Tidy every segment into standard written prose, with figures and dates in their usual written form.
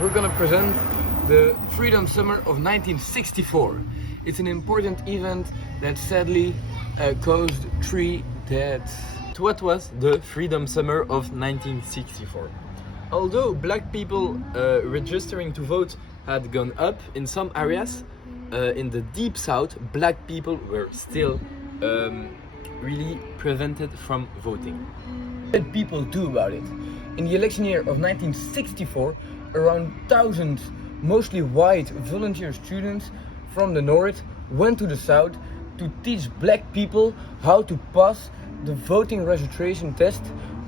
we're gonna present the Freedom Summer of 1964. It's an important event that sadly caused 3 deaths. What was the Freedom Summer of 1964? Although black people registering to vote had gone up in some areas, in the deep south, black people were still really prevented from voting. What did people do about it? In the election year of 1964, around 1,000 mostly white volunteer students from the north went to the south to teach black people how to pass the voting registration test,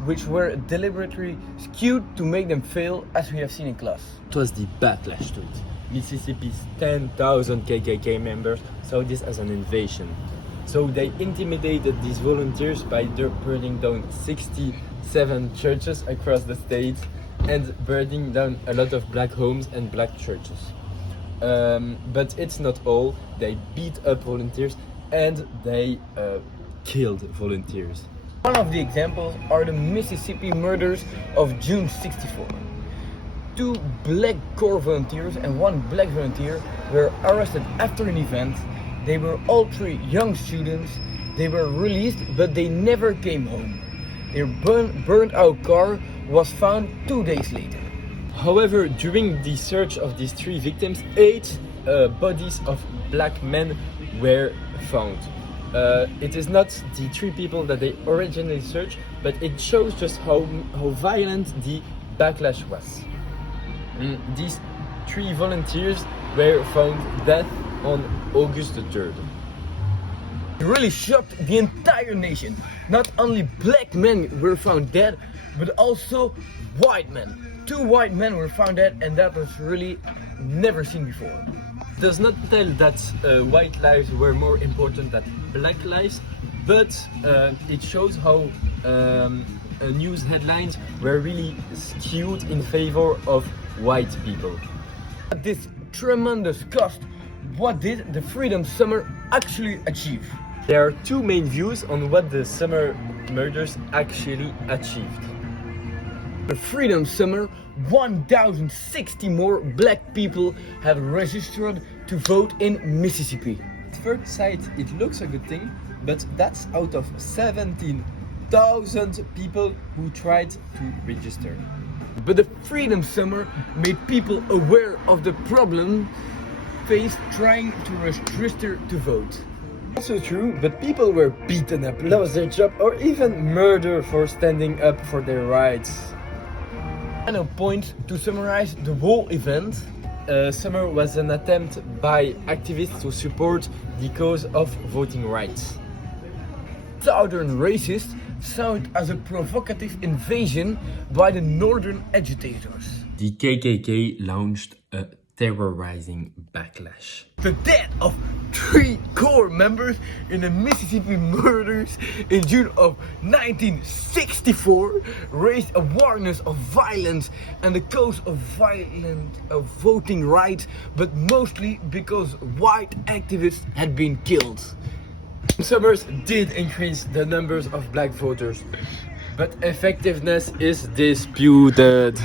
which were deliberately skewed to make them fail, as we have seen in class. It was the backlash to it. Mississippi's 10,000 KKK members saw this as an invasion. So they intimidated these volunteers by burning down 67 churches across the state and burning down a lot of black homes and black churches. But it's not all. They beat up volunteers and they killed volunteers. One of the examples are the Mississippi murders of June 64. 2 black Corps volunteers and 1 black volunteer were arrested after an event. They were all 3 young students. They were released, but they never came home. Their burned out car was found 2 days later. However, during the search of these 3 victims, 8 bodies of black men were found. It is not the 3 people that they originally searched, but it shows just how violent the backlash was. These 3 volunteers were found dead on August the 3rd. It really shocked the entire nation. Not only black men were found dead, but also white men. 2 white men were found dead, and that was really never seen before. It does not tell that white lives were more important than black lives, but it shows how news headlines were really skewed in favor of white people. At this tremendous cost, what did the Freedom Summer actually achieve? There are 2 main views on what the summer murders actually achieved. The Freedom Summer, 1,060 more black people have registered to vote in Mississippi. At first sight, it looks a good thing, but that's out of 17,000 people who tried to register. But the Freedom Summer made people aware of the problem faced trying to register to vote. Also true, but people were beaten up, lost their job, or even murdered for standing up for their rights. Final point to summarize the whole event. Summer was an attempt by activists to support the cause of voting rights. Southern racists saw it as a provocative invasion by the northern agitators. The KKK launched a terrorizing backlash. The death of 3 core members in the Mississippi murders in June of 1964 raised awareness of violence and the cause of voting rights, but mostly because white activists had been killed. Summers did increase the numbers of black voters, but effectiveness is disputed.